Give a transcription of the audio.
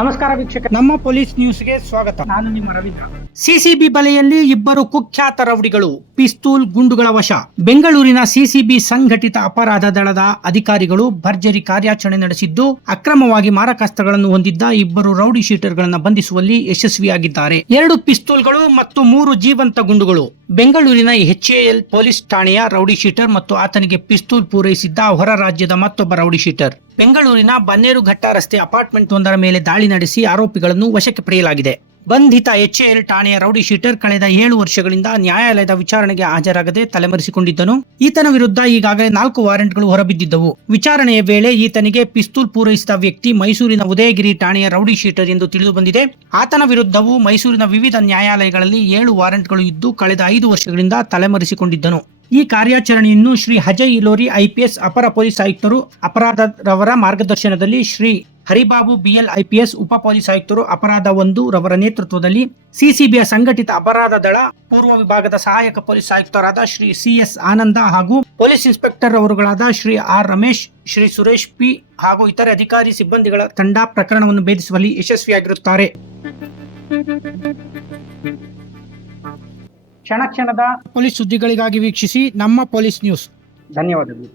ನಮಸ್ಕಾರ ವೀಕ್ಷಕ, ನಮ್ಮ ಪೊಲೀಸ್ ನ್ಯೂಸ್ಗೆ ಸ್ವಾಗತ. ನಾನು ನಿಮ್ಮ ರವೀಂದ್ರ. ಸಿಸಿಬಿ ಬಲೆಯಲ್ಲಿ ಇಬ್ಬರು ಕುಖ್ಯಾತ ರೌಡಿಗಳು, ಪಿಸ್ತೂಲ್ ಗುಂಡುಗಳ ವಶ. ಬೆಂಗಳೂರಿನ ಸಿಸಿಬಿ ಸಂಘಟಿತ ಅಪರಾಧ ದಳದ ಅಧಿಕಾರಿಗಳು ಭರ್ಜರಿ ಕಾರ್ಯಾಚರಣೆ ನಡೆಸಿದ್ದು, ಅಕ್ರಮವಾಗಿ ಮಾರಕಾಸ್ತ್ರಗಳನ್ನು ಹೊಂದಿದ್ದ ಇಬ್ಬರು ರೌಡಿ ಶೀಟರ್ಗಳನ್ನು ಬಂಧಿಸುವಲ್ಲಿ ಯಶಸ್ವಿಯಾಗಿದ್ದಾರೆ. 2 ಪಿಸ್ತೂಲ್ಗಳು ಮತ್ತು 3 ಜೀವಂತ ಗುಂಡುಗಳು. ಬೆಂಗಳೂರಿನ HAL ಪೊಲೀಸ್ ಠಾಣೆಯ ರೌಡಿ ಶೀಟರ್ ಮತ್ತು ಆತನಿಗೆ ಪಿಸ್ತೂಲ್ ಪೂರೈಸಿದ್ದ ಹೊರ ರಾಜ್ಯದ ಮತ್ತೊಬ್ಬ ರೌಡಿ ಶೀಟರ್. ಬೆಂಗಳೂರಿನ ಬನ್ನೇರುಘಟ್ಟ ರಸ್ತೆ ಅಪಾರ್ಟ್ಮೆಂಟ್ ಒಂದರ ಮೇಲೆ ದಾಳಿ ನಡೆಸಿ ಆರೋಪಿಗಳನ್ನು ವಶಕ್ಕೆ ಪಡೆಯಲಾಗಿದೆ. ಬಂಧಿತ HAL ಠಾಣೆಯ ರೌಡಿ ಶೀಟರ್ ಕಳೆದ 7 ವರ್ಷಗಳಿಂದ ನ್ಯಾಯಾಲಯದ ವಿಚಾರಣೆಗೆ ಹಾಜರಾಗದೆ ತಲೆಮರೆಸಿಕೊಂಡಿದ್ದನು. ಈತನ ವಿರುದ್ಧ ಈಗಾಗಲೇ 4 ವಾರೆಂಟ್ಗಳು ಹೊರಬಿದ್ದಿದ್ದವು. ವಿಚಾರಣೆಯ ವೇಳೆ ಈತನಿಗೆ ಪಿಸ್ತೂಲ್ ಪೂರೈಸಿದ ವ್ಯಕ್ತಿ ಮೈಸೂರಿನ ಉದಯಗಿರಿ ಠಾಣೆಯ ರೌಡಿ ಶೀಟರ್ ಎಂದು ತಿಳಿದು ಬಂದಿದೆ. ಆತನ ವಿರುದ್ಧವೂ ಮೈಸೂರಿನ ವಿವಿಧ ನ್ಯಾಯಾಲಯಗಳಲ್ಲಿ 7 ವಾರೆಂಟ್ಗಳು ಇದ್ದು ಕಳೆದ 5 ವರ್ಷಗಳಿಂದ ತಲೆಮರೆಸಿಕೊಂಡಿದ್ದನು. ಈ ಕಾರ್ಯಾಚರಣೆಯನ್ನು ಶ್ರೀ ಅಜಯ್ ಇಲೋರಿ IPS ಅಪರ ಪೊಲೀಸ್ ಆಯುಕ್ತರು ಅಪರಾಧರವರ ಮಾರ್ಗದರ್ಶನದಲ್ಲಿ, ಶ್ರೀ ಹರಿಬಾಬು BL IPS ಉಪ ಪೊಲೀಸ್ ಆಯುಕ್ತರು ಅಪರಾಧ 1 ರವರ ನೇತೃತ್ವದಲ್ಲಿ, ಸಿಸಿಬಿಯ ಸಂಘಟಿತ ಅಪರಾಧ ದಳ ಪೂರ್ವ ವಿಭಾಗದ ಸಹಾಯಕ ಪೊಲೀಸ್ ಆಯುಕ್ತರಾದ ಶ್ರೀ CS ಆನಂದ ಹಾಗೂ ಪೊಲೀಸ್ ಇನ್ಸ್ಪೆಕ್ಟರ್ ಅವರುಗಳಾದ ಶ್ರೀ R ರಮೇಶ್, ಶ್ರೀ ಸುರೇಶ್ P ಹಾಗೂ ಇತರೆ ಅಧಿಕಾರಿ ಸಿಬ್ಬಂದಿಗಳ ತಂಡ ಪ್ರಕರಣವನ್ನು ಭೇದಿಸುವಲ್ಲಿ ಯಶಸ್ವಿಯಾಗಿರುತ್ತಾರೆ. ಕ್ಷಣ ಕ್ಷಣದ ಪೊಲೀಸ್ ಸುದ್ದಿಗಳಿಗಾಗಿ ವೀಕ್ಷಿಸಿ ನಮ್ಮ ಪೊಲೀಸ್ ನ್ಯೂಸ್. ಧನ್ಯವಾದಗಳು.